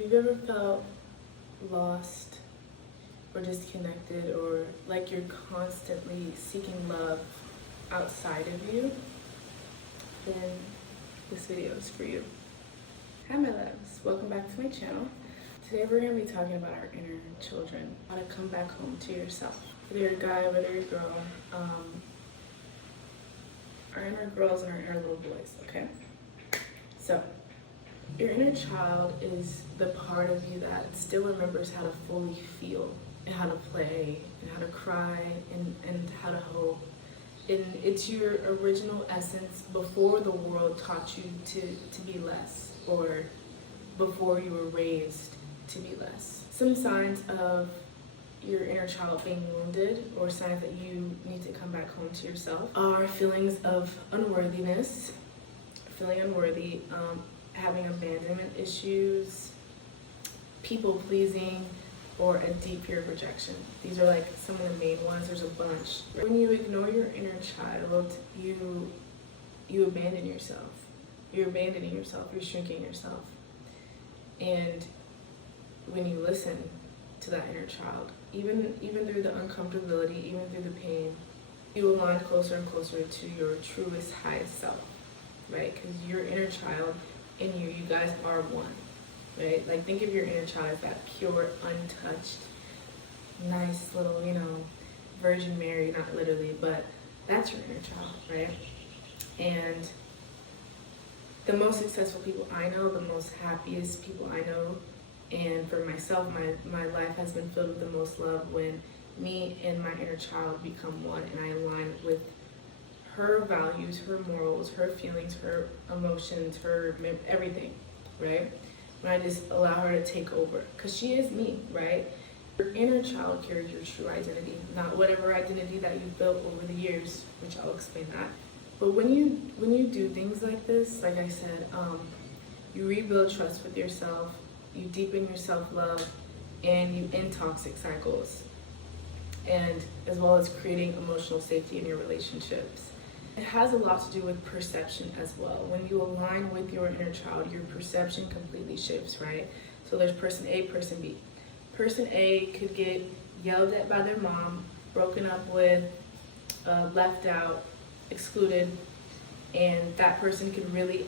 Have you ever felt lost or disconnected, or like you're constantly seeking love outside of you? Then this video is for you. Hi my loves, welcome back to my channel. Today we're going to be talking about our inner children, how to come back home to yourself. Whether you're a guy, whether you're a girl, our inner girls and our inner little boys, okay? So, your inner child is the part of you that still remembers how to fully feel and how to play and how to cry and how to hope. And it's your original essence before the world taught you to be less, or before you were raised to be less. Some signs of your inner child being wounded, or signs that you need to come back home to yourself, are feelings of unworthiness, feeling unworthy, having abandonment issues, people pleasing, or a deep fear of rejection. These are like some of the main ones. There's a bunch. When you ignore your inner child, you abandon yourself. You're abandoning yourself. You're shrinking yourself. And when you listen to that inner child, even through the uncomfortability, even through the pain, you align closer and closer to your truest, highest self, right? Because your inner child and you guys are one, right? Like, think of your inner child as that pure, untouched, nice little, Virgin Mary, not literally, but that's your inner child, right? And the most successful people I know, the most happiest people I know, and for myself, my life has been filled with the most love when me and my inner child become one, and I align with her values, her morals, her feelings, her emotions, her everything, right? When I just allow her to take over, because she is me, right? Your inner child carries your true identity, not whatever identity that you've built over the years, which I'll explain that. But when you do things like this, like I said, you rebuild trust with yourself, you deepen your self-love, and you end toxic cycles, and as well as creating emotional safety in your relationships. It has a lot to do with perception as well. When you align with your inner child, your perception completely shifts, right? So there's person A, person B. Person A could get yelled at by their mom, broken up with, left out, excluded, and that person could really,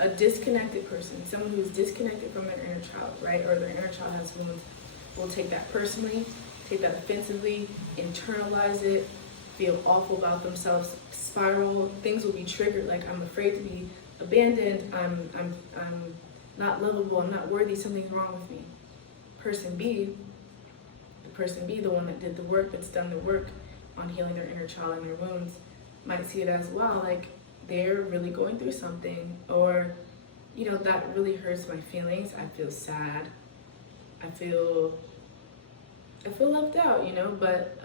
a disconnected person, someone who's disconnected from their inner child, right? Or their inner child has wounds, will take that personally, take that offensively, internalize it, feel awful about themselves, spiral, things will be triggered, like I'm afraid to be abandoned, I'm not lovable, I'm not worthy, something's wrong with me. Person B, the one that did the work, that's done the work on healing their inner child and their wounds, might see it as, wow, like they're really going through something, or, that really hurts my feelings, I feel sad, I feel left out, but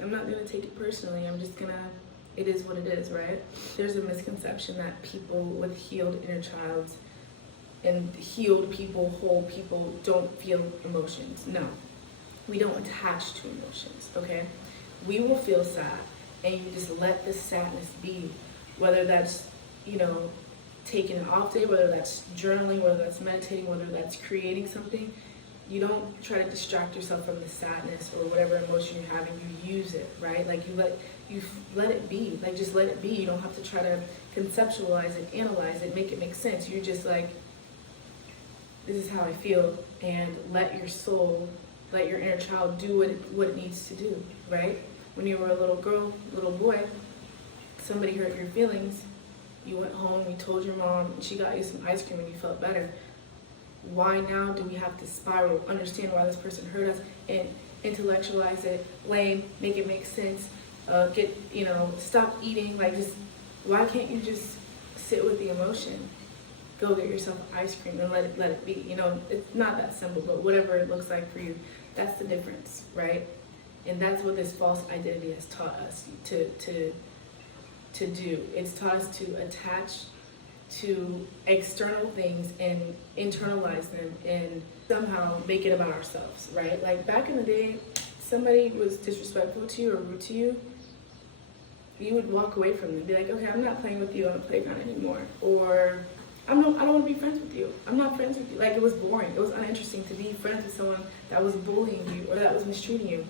I'm not gonna take it personally. I'm just gonna, it is what it is, right? There's a misconception that people with healed inner childs and healed people, whole people, don't feel emotions. No, we don't attach to emotions, okay? We will feel sad, and you just let the sadness be, whether that's, taking an off day, whether that's journaling, whether that's meditating, whether that's creating something. You don't try to distract yourself from the sadness or whatever emotion you're having. You use it, right? Like you let it be. Like, just let it be. You don't have to try to conceptualize it, analyze it, make it make sense. You're just like, this is how I feel, and let your soul, let your inner child do what it needs to do, right? When you were a little girl, little boy, somebody hurt your feelings. You went home, you told your mom, and she got you some ice cream, and you felt better. Why now do we have to spiral, understand why this person hurt us, and intellectualize it, blame, make it make sense, stop eating, like, just, why can't you just sit with the emotion, go get yourself ice cream and let it be? It's not that simple, but whatever it looks like for you, that's the difference, right? And that's what this false identity has taught us to do. It's taught us to attach to external things and internalize them and somehow make it about ourselves, right? Like, back in the day, somebody was disrespectful to you or rude to you, you would walk away from them and be like, okay, I'm not playing with you on the playground anymore. Or I don't want to be friends with you. I'm not friends with you. Like, it was boring. It was uninteresting to be friends with someone that was bullying you or that was mistreating you.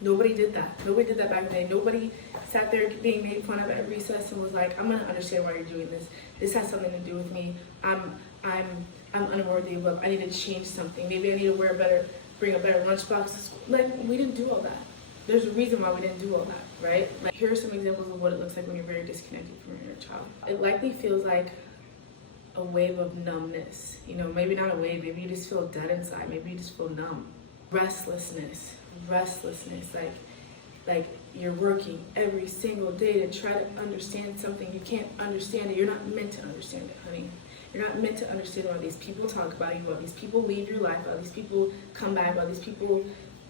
Nobody did that. Nobody did that back then. Nobody sat there being made fun of at recess and was like, I'm gonna understand why you're doing this. This has something to do with me. I'm unworthy of love. I need to change something. Maybe I need to bring a better lunchbox to school. Like, we didn't do all that. There's a reason why we didn't do all that, right? Like, here are some examples of what it looks like when you're very disconnected from your inner child. It likely feels like a wave of numbness. You know, maybe not a wave, maybe you just feel dead inside, maybe you just feel numb. Restlessness, like you're working every single day to try to understand something. You can't understand it. You're not meant to understand it, honey. You're not meant to understand why these people talk about you, why these people leave your life, why these people come back, why these people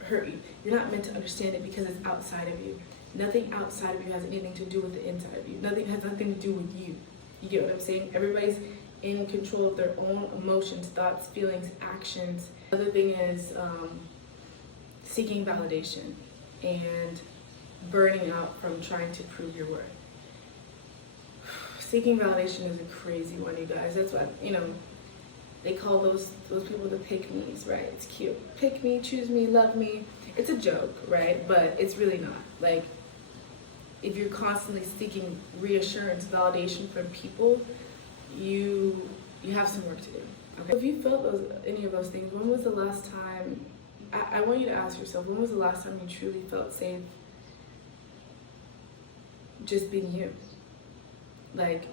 hurt you. You're not meant to understand it because it's outside of you. Nothing outside of you has anything to do with the inside of you. Nothing has nothing to do with you. You get what I'm saying? Everybody's in control of their own emotions, thoughts, feelings, actions. Another thing is seeking validation and burning out from trying to prove your worth. Seeking validation is a crazy one, you guys. That's what, you know, they call those people the pick-me's, right? It's cute. Pick me, choose me, love me. It's a joke, right? But it's really not. Like, if you're constantly seeking reassurance, validation from people, you have some work to do. Okay. If you felt any of those things, when was the last time? I want you to ask yourself, when was the last time you truly felt safe just being you? Like,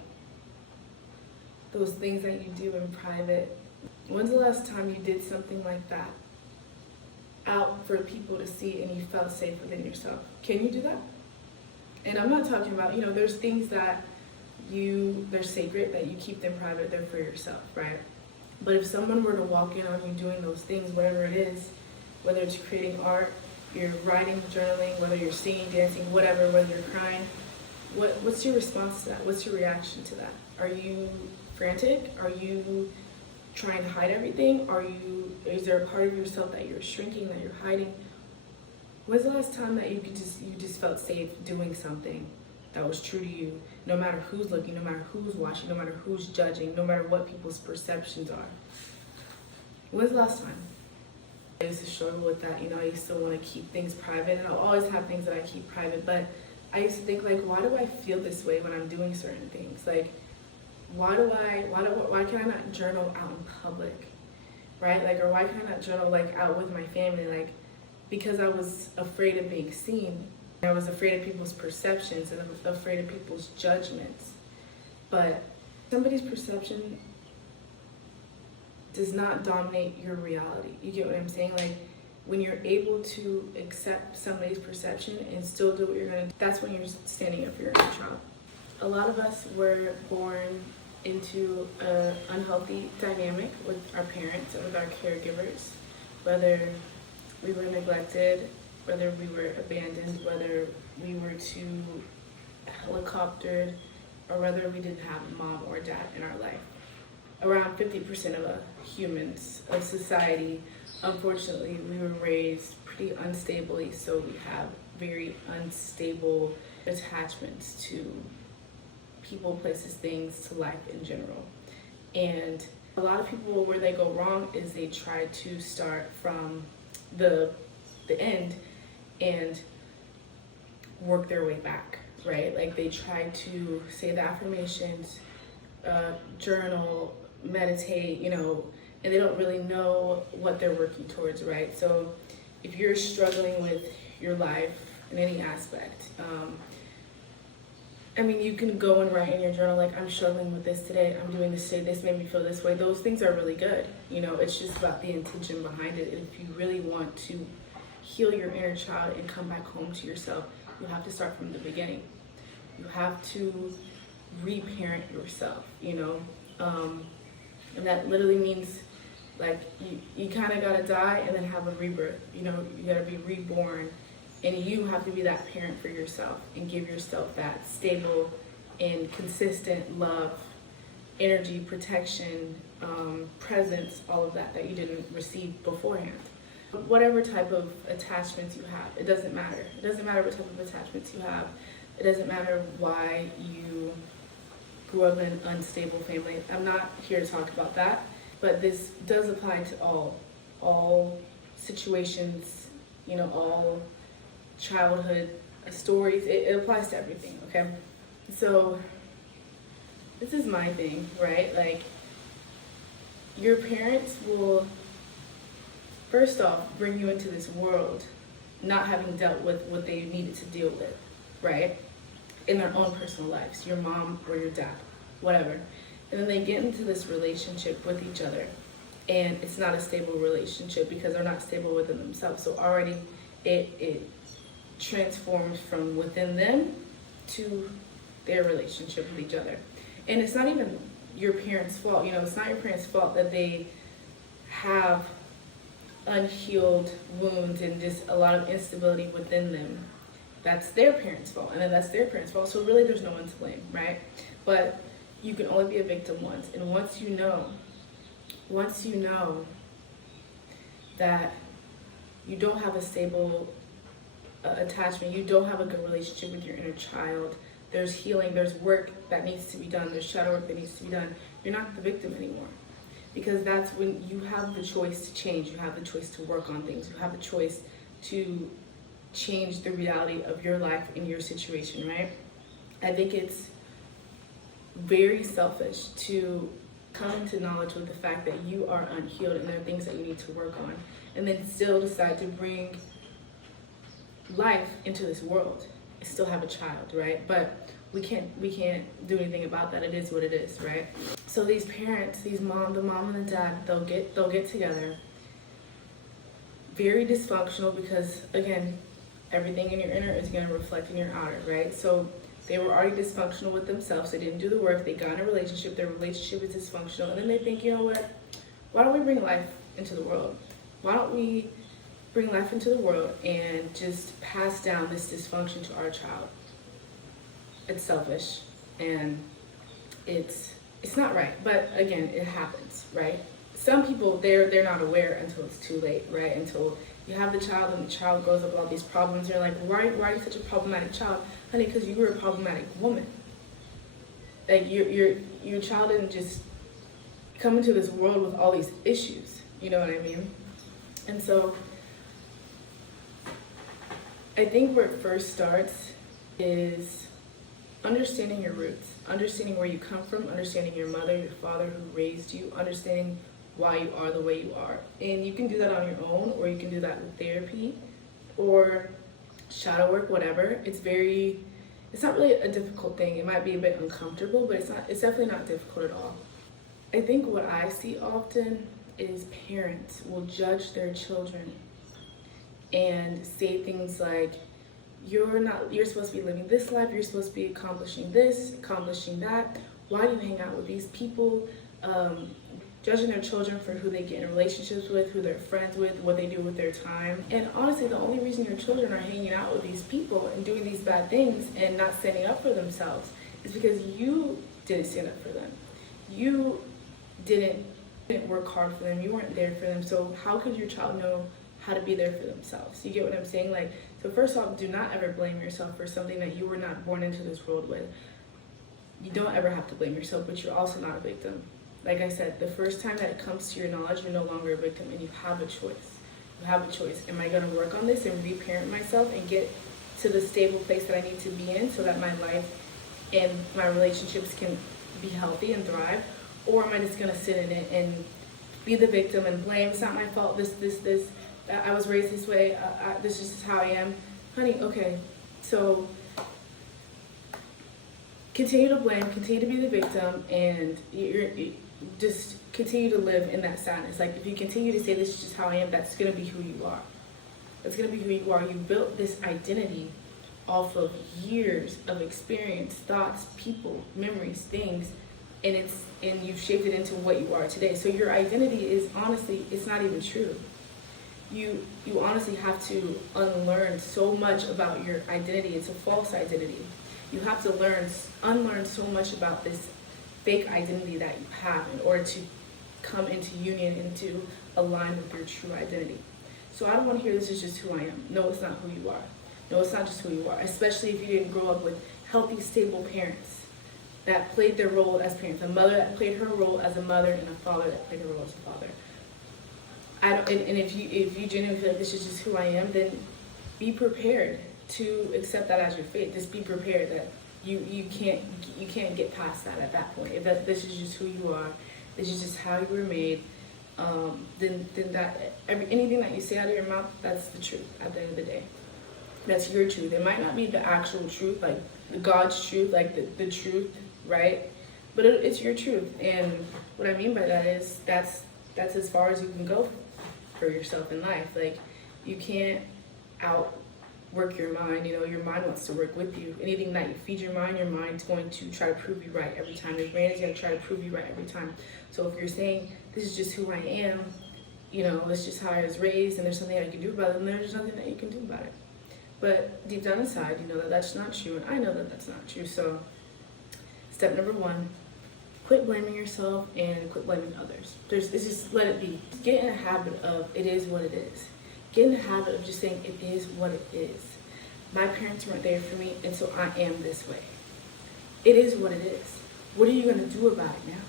those things that you do in private. When's the last time you did something like that out for people to see and you felt safe within yourself? Can you do that? And I'm not talking about, you know, there's things that they're sacred, that you keep them private, they're for yourself, right? But if someone were to walk in on you doing those things, whatever it is, whether it's creating art, you're writing, journaling, whether you're singing, dancing, whatever, whether you're crying, what's your response to that? What's your reaction to that? Are you frantic? Are you trying to hide everything? Is there a part of yourself that you're shrinking, that you're hiding? When's the last time that you just felt safe doing something that was true to you, no matter who's looking, no matter who's watching, no matter who's judging, no matter what people's perceptions are? When's the last time? I used to struggle with that, you know. I used to want to keep things private, and I'll always have things that I keep private, but I used to think, like, why do I feel this way when I'm doing certain things? Like, why can I not journal out in public, right? Like, or why can I not journal, like, out with my family? Like, because I was afraid of being seen. I was afraid of people's perceptions and afraid of people's judgments. But somebody's perception does not dominate your reality. You get what I'm saying? Like, when you're able to accept somebody's perception and still do what you're gonna do, that's when you're standing up for your inner child. A lot of us were born into an unhealthy dynamic with our parents and with our caregivers, whether we were neglected, whether we were abandoned, whether we were too helicoptered, or whether we didn't have a mom or dad in our life. Around 50% of humans, of society, unfortunately, we were raised pretty unstably, so we have very unstable attachments to people, places, things, to life in general. And a lot of people, where they go wrong is they try to start from the end and work their way back, right? Like, they try to say the affirmations, journal, meditate, you know, and they don't really know what they're working towards, right? So if you're struggling with your life in any aspect, I mean, you can go and write in your journal, like, I'm struggling with this today, I'm doing this today, this made me feel this way. Those things are really good. You know, it's just about the intention behind it. And if you really want to heal your inner child and come back home to yourself, you have to start from the beginning. You have to reparent yourself, you know? And that literally means, like, you kind of gotta die and then have a rebirth. You know, you gotta be reborn. And you have to be that parent for yourself and give yourself that stable and consistent love, energy, protection, presence, all of that you didn't receive beforehand. Whatever type of attachments you have, it doesn't matter. It doesn't matter what type of attachments you have. It doesn't matter why you grew up in an unstable family. I'm not here to talk about that, but this does apply to all situations, all childhood stories. It applies to everything, okay? So this is my thing, right? Like, your parents will, first off, bring you into this world not having dealt with what they needed to deal with, right? In their own personal lives, your mom or your dad, whatever. And then they get into this relationship with each other, and it's not a stable relationship because they're not stable within themselves. So already it transforms from within them to their relationship with each other. And it's not even your parents' fault. It's not your parents' fault that they have unhealed wounds and just a lot of instability within them. That's their parents' fault, and then that's their parents' fault. So really there's no one to blame, right? But you can only be a victim once. And once you know that you don't have a stable attachment, you don't have a good relationship with your inner child, there's healing, there's work that needs to be done, there's shadow work that needs to be done, you're not the victim anymore. Because that's when you have the choice to change, you have the choice to work on things, you have the choice to change the reality of your life and your situation, right? I think it's very selfish to come into knowledge with the fact that you are unhealed and there are things that you need to work on, and then still decide to bring life into this world. I still have a child, right? But we can't do anything about that. It is what it is, right? So these parents, the mom and the dad, they'll get together. Very dysfunctional because, again, everything in your inner is going to reflect in your outer, right? So they were already dysfunctional with themselves. They didn't do the work. They got in a relationship. Their relationship is dysfunctional. And then they think, you know what? Why don't we bring life into the world? Why don't we bring life into the world and just pass down this dysfunction to our child? It's selfish and it's not right. But again, it happens, right? Some people, they're not aware until it's too late, right? Until you have the child and the child grows up with all these problems. You're like, why are you such a problematic child? Honey, because you were a problematic woman. Like, your child didn't just come into this world with all these issues. You know what I mean? And so I think where it first starts is understanding your roots, understanding where you come from, understanding your mother, your father who raised you, understanding why you are the way you are. And you can do that on your own, or you can do that with therapy or shadow work, whatever. It's not really a difficult thing. It might be a bit uncomfortable, but it's definitely not difficult at all. I think what I see often is parents will judge their children and say things like, you're supposed to be living this life, you're supposed to be accomplishing this, accomplishing that. Why do you hang out with these people? Judging their children for who they get in relationships with, who they're friends with, what they do with their time. And honestly, the only reason your children are hanging out with these people and doing these bad things and not standing up for themselves is because you didn't stand up for them. You didn't work hard for them. You weren't there for them. So how could your child know how to be there for themselves? You get what I'm saying? Like, so first off, do not ever blame yourself for something that you were not born into this world with. You don't ever have to blame yourself, but you're also not a victim. Like I said, the first time that it comes to your knowledge, you're no longer a victim and you have a choice. You have a choice. Am I going to work on this and reparent myself and get to the stable place that I need to be in so that my life and my relationships can be healthy and thrive? Or am I just going to sit in it and be the victim and blame? It's not my fault. This. I was raised this way. This is just how I am. Honey, okay. So continue to blame, continue to be the victim, and you just continue to live in that sadness. Like, if you continue to say this is just how I am, that's going to be who you are. That's going to be who you are. You built this identity off of years of experience, thoughts, people, memories, things, and you've shaped it into what you are today. So your identity is, honestly, it's not even true. You honestly have to unlearn so much about your identity. It's a false identity. You have to unlearn so much about this fake identity that you have in order to come into union and to align with your true identity. So I don't want to hear this is just who I am. No, it's not who you are. No, it's not just who you are, especially if you didn't grow up with healthy, stable parents that played their role as parents, a mother that played her role as a mother, and a father that played her role as a father. And if you genuinely feel like this is just who I am, then be prepared to accept that as your fate. Just be prepared that you can't get past that at that point. If this is just who you are, this is just how you were made, then that anything that you say out of your mouth, that's the truth at the end of the day. That's your truth. It might not be the actual truth, like the God's truth, like the truth, right? But it's your truth. And what I mean by that is that's as far as you can go for yourself in life. Like, you can't outwork your mind. You know, your mind wants to work with you. Anything that you feed your mind's going to try to prove you right every time. Your brain is going to try to prove you right every time. So if you're saying, this is just who I am, you know, it's just how I was raised, and there's something I can do about it, then there's nothing that you can do about it. But deep down inside, you know that that's not true, and I know that that's not true. So step number 1, quit blaming yourself and quit blaming others. It's just let it be. Get in a habit of it is what it is. Get in the habit of just saying it is what it is. My parents weren't there for me, and so I am this way. It is what it is. What are you going to do about it now?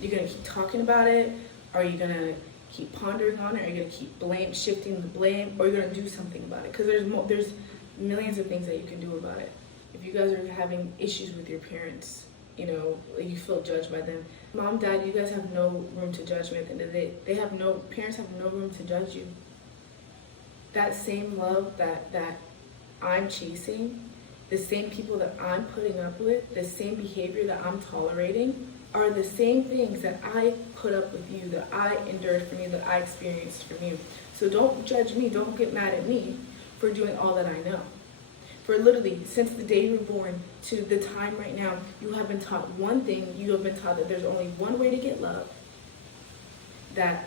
You're going to keep talking about it? Are you going to keep pondering on it? Are you going to keep shifting the blame? Or are you going to do something about it? Because there's millions of things that you can do about it. If you guys are having issues with your parents, you know, you feel judged by them. Mom, Dad, you guys have no room to judge me at the end of the day. Parents have no room to judge you. That same love that I'm chasing, the same people that I'm putting up with, the same behavior that I'm tolerating, are the same things that I put up with you, that I endured from you, that I experienced from you. So don't judge me, don't get mad at me for doing all that I know. For literally, since the day you were born to the time right now, you have been taught one thing. You have been taught that there's only one way to get love, that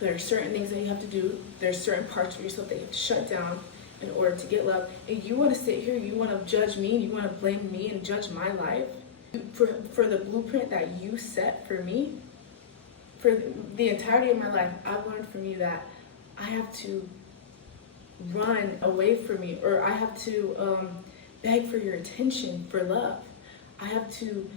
there are certain things that you have to do, there's certain parts of yourself that you have to shut down in order to get love. And you want to sit here, you want to judge me, you want to blame me and judge my life for the blueprint that you set for me. For the entirety of my life, I've learned from you that I have to run away from you, or I have to beg for your attention for love. I have to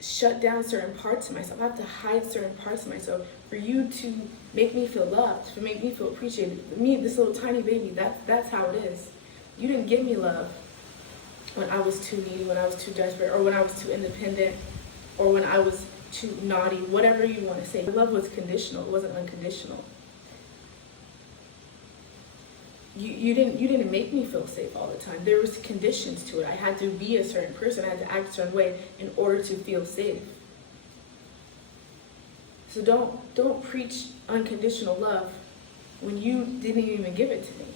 shut down certain parts of myself. I have to hide certain parts of myself for you to make me feel loved, to make me feel appreciated. Me, this little tiny baby, that's how it is. You didn't give me love when I was too needy, when I was too desperate, or when I was too independent, or when I was too naughty, whatever you want to say. Love was conditional, it wasn't unconditional. You didn't make me feel safe all the time. There was conditions to it. I had to be a certain person. I had to act a certain way in order to feel safe. So don't preach unconditional love when you didn't even give it to me.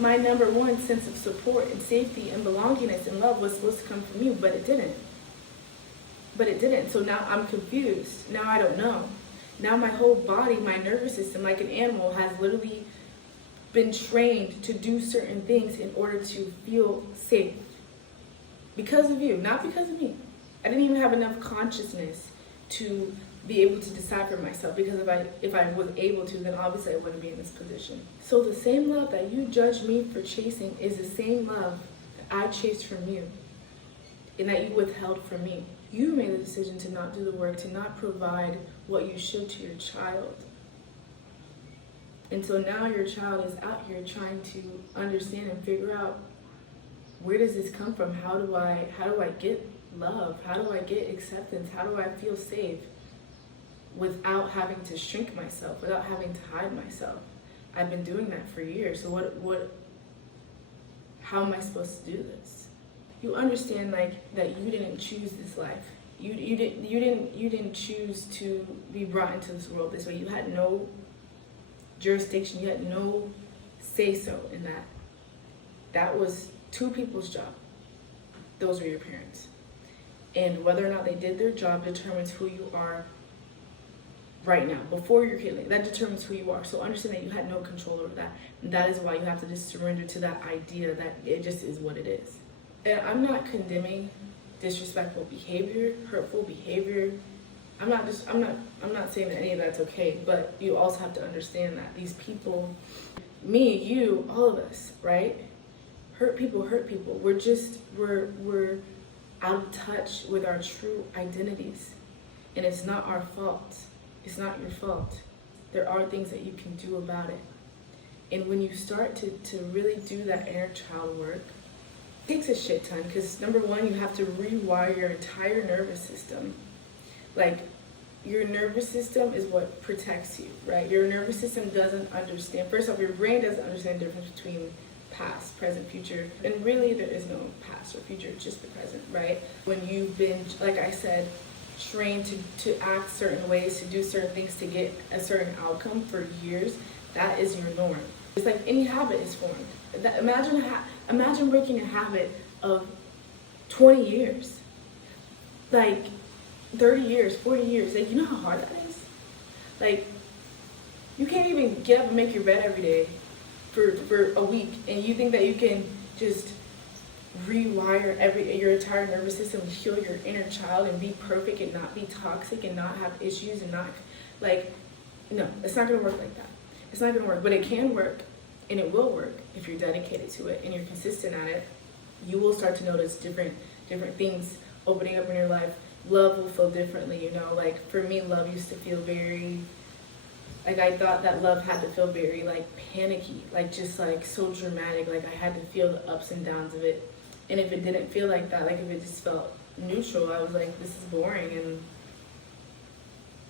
My number one sense of support and safety and belongingness and love was supposed to come from you, but it didn't. So now I'm confused. Now I don't know. Now my whole body, my nervous system, like an animal, has literally been trained to do certain things in order to feel safe. Because of you, not because of me. I didn't even have enough consciousness to be able to decide for myself, because if I was able to, then obviously I wouldn't be in this position. So the same love that you judge me for chasing is the same love that I chased from you and that you withheld from me. You made the decision to not do the work, to not provide what you should to your child. And so now your child is out here trying to understand and figure out, where does this come from? How do I get love? How do I get acceptance? How do I feel safe without having to shrink myself, without having to hide myself? I've been doing that for years. So how am I supposed to do this? You understand, like, that you didn't choose this life. You didn't choose to be brought into this world this way. You had no jurisdiction, you had no say-so in that. That was two people's job. Those were your parents. And whether or not they did their job determines who you are right now, before you're healing. That determines who you are. So understand that you had no control over that. And that is why you have to just surrender to that idea that it just is what it is. And I'm not condemning disrespectful behavior, hurtful behavior. I'm not saying that any of that's okay, but you also have to understand that these people, me, you, all of us, right? Hurt people. We're out of touch with our true identities. And it's not our fault. It's not your fault. There are things that you can do about it. And when you start to really do that inner child work, it takes a shit ton, because number one, you have to rewire your entire nervous system. Like, your nervous system is what protects you, right? Your nervous system doesn't understand. First off, your brain doesn't understand the difference between past, present, future. And really, there is no past or future, it's just the present, right? When you've been, like I said, trained to act certain ways, to do certain things, to get a certain outcome for years, that is your norm. It's like any habit is formed. Imagine breaking a habit of 20 years, like 30 years, 40 years. Like, you know how hard that is? Like, you can't even get up and make your bed every day for a week, and you think that you can just rewire your entire nervous system and heal your inner child and be perfect and not be toxic and not have issues and not, like, no, it's not gonna work like that. It's not gonna work, but it can work, and it will work if you're dedicated to it and you're consistent at it. You will start to notice different things opening up in your life. Love will feel differently, you know. Like, for me, love used to feel very, like, I thought that love had to feel very, like, panicky, like, just, like, so dramatic. Like, I had to feel the ups and downs of it. And if it didn't feel like that, like, if it just felt neutral, I was like, this is boring, and,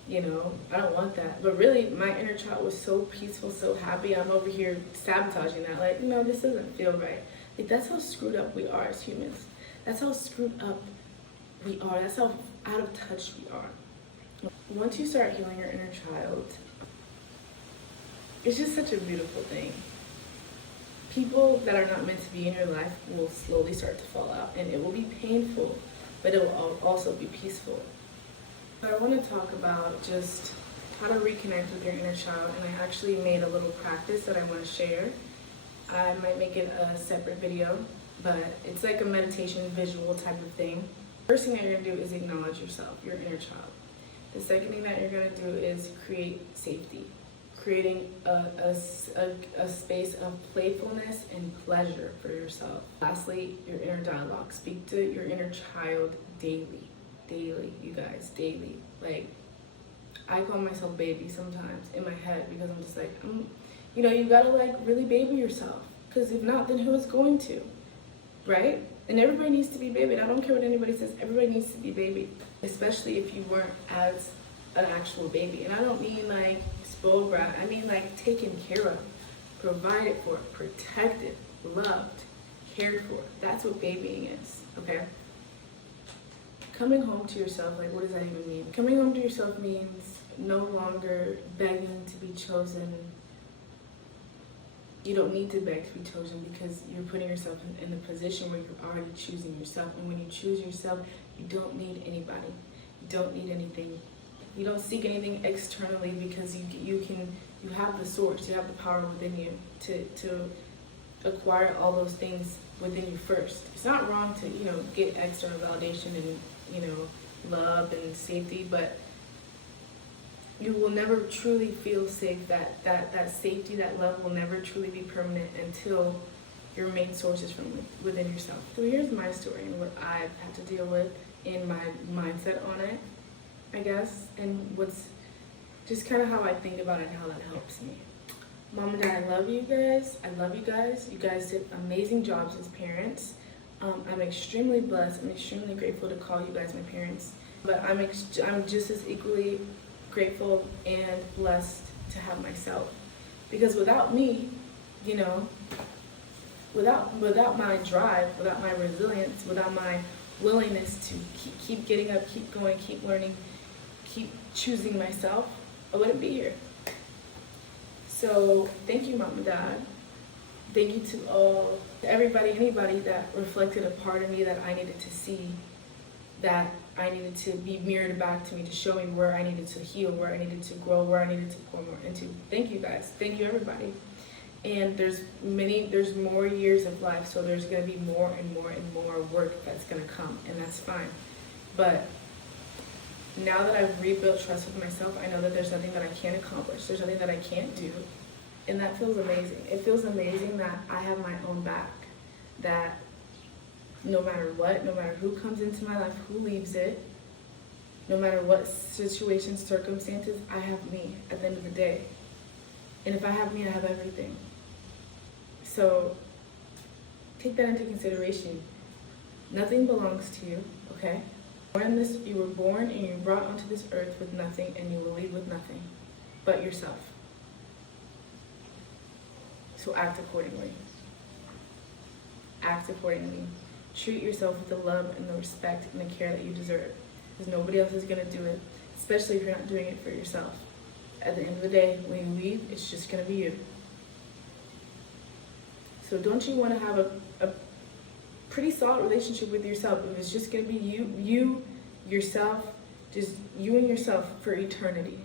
you know, I don't want that. But really, my inner child was so peaceful, so happy. I'm over here sabotaging that. Like, no, this doesn't feel right. Like, that's how screwed up we are as humans. That's how screwed up we are. That's how out of touch we are. Once you start healing your inner child, it's just such a beautiful thing. People that are not meant to be in your life will slowly start to fall out, and it will be painful, but it will also be peaceful. But I want to talk about just how to reconnect with your inner child, and I actually made a little practice that I want to share. I might make it a separate video, but it's like a meditation visual type of thing. First thing that you're going to do is acknowledge yourself, your inner child. The second thing that you're going to do is create safety, creating a space of playfulness and pleasure for yourself. Lastly, your inner dialogue. Speak to your inner child daily, you guys, daily. Like, I call myself baby sometimes in my head, because I'm just like, you know, you gotta, like, really baby yourself, because if not, then who is going to, right? And everybody needs to be babied. I don't care what anybody says, everybody needs to be babied, especially if you weren't as an actual baby. And I don't mean like spoiled brat, I mean like taken care of, provided for, protected, loved, cared for. That's what babying is, okay? Coming home to yourself, like, what does that even mean? Coming home to yourself means no longer begging to be chosen. You don't need to beg to be chosen, because you're putting yourself in the position where you're already choosing yourself. And when you choose yourself, you don't need anybody. You don't need anything. You don't seek anything externally, because you have the source, you have the power within you to acquire all those things within you first. It's not wrong to, you know, get external validation and, you know, love and safety, but you will never truly feel safe. That safety, that love will never truly be permanent until your main source is from within yourself. So here's my story and what I've had to deal with in my mindset on it, I guess, and what's just kind of how I think about it and how that helps me. Mom and Dad, I love you guys. I love you guys. You guys did amazing jobs as parents. I'm extremely blessed. I'm extremely grateful to call you guys my parents. But I'm just as equally grateful and blessed to have myself. Because without me, you know, without my drive, without my resilience, without my willingness to keep getting up, keep going, keep learning, keep choosing myself, I wouldn't be here. So thank you, Mom and Dad. Thank you to everybody, anybody that reflected a part of me that I needed to see, that I needed to be mirrored back to me, to show me where I needed to heal, where I needed to grow, where I needed to pour more into. Thank you guys. Thank you, everybody. And there's more years of life, so there's going to be more and more and more work that's going to come, and that's fine. But now that I've rebuilt trust with myself, I know that there's nothing that I can't accomplish. There's nothing that I can't do. And that feels amazing. It feels amazing that I have my own back, that no matter what, no matter who comes into my life, who leaves it, no matter what situations, circumstances, I have me at the end of the day. And if I have me, I have everything. So take that into consideration. Nothing belongs to you, okay? You were born and you were brought onto this earth with nothing, and you will leave with nothing but yourself. So act accordingly. Act accordingly. Treat yourself with the love and the respect and the care that you deserve, because nobody else is going to do it, especially if you're not doing it for yourself. At the end of the day, when you leave, it's just going to be you. So don't you want to have a pretty solid relationship with yourself if it's just going to be you, yourself, just you and yourself for eternity,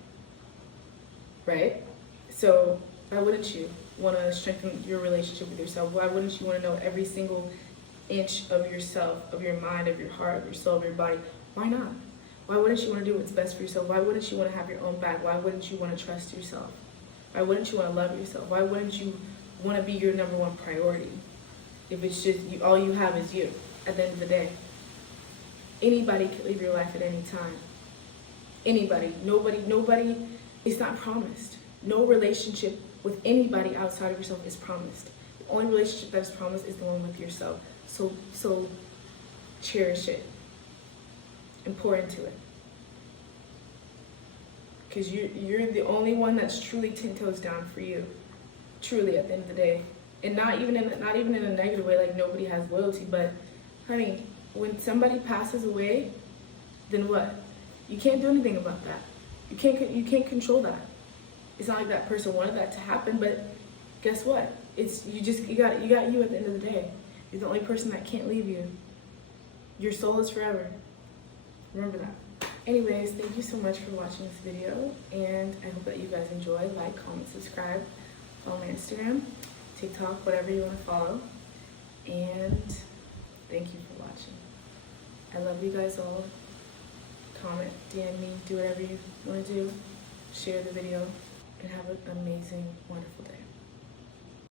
right? So why wouldn't you want to strengthen your relationship with yourself? Why wouldn't you want to know every single inch of yourself, of your mind, of your heart, of your soul, of your body? Why not? Why wouldn't you want to do what's best for yourself? Why wouldn't you want to have your own back? Why wouldn't you want to trust yourself? Why wouldn't you want to love yourself? Why wouldn't you want to be your number one priority if it's just you, all you have is you at the end of the day? Anybody can leave your life at any time. Anybody. Nobody is not promised. No relationship with anybody outside of yourself is promised. The only relationship that is promised is the one with yourself. So cherish it and pour into it. Because you're the only one that's truly 10 toes down for you. Truly, at the end of the day. And not even in a negative way, like nobody has loyalty, but honey, when somebody passes away, then what? You can't do anything about that. You can't control that. It's not like that person wanted that to happen, but guess what? You got you at the end of the day. You're the only person that can't leave you. Your soul is forever. Remember that. Anyways, thank you so much for watching this video, and I hope that you guys enjoy. Like, comment, subscribe, follow my Instagram, TikTok, whatever you want to follow. And thank you for watching. I love you guys all. Comment, DM me, do whatever you want to do. Share the video, and have an amazing, wonderful day.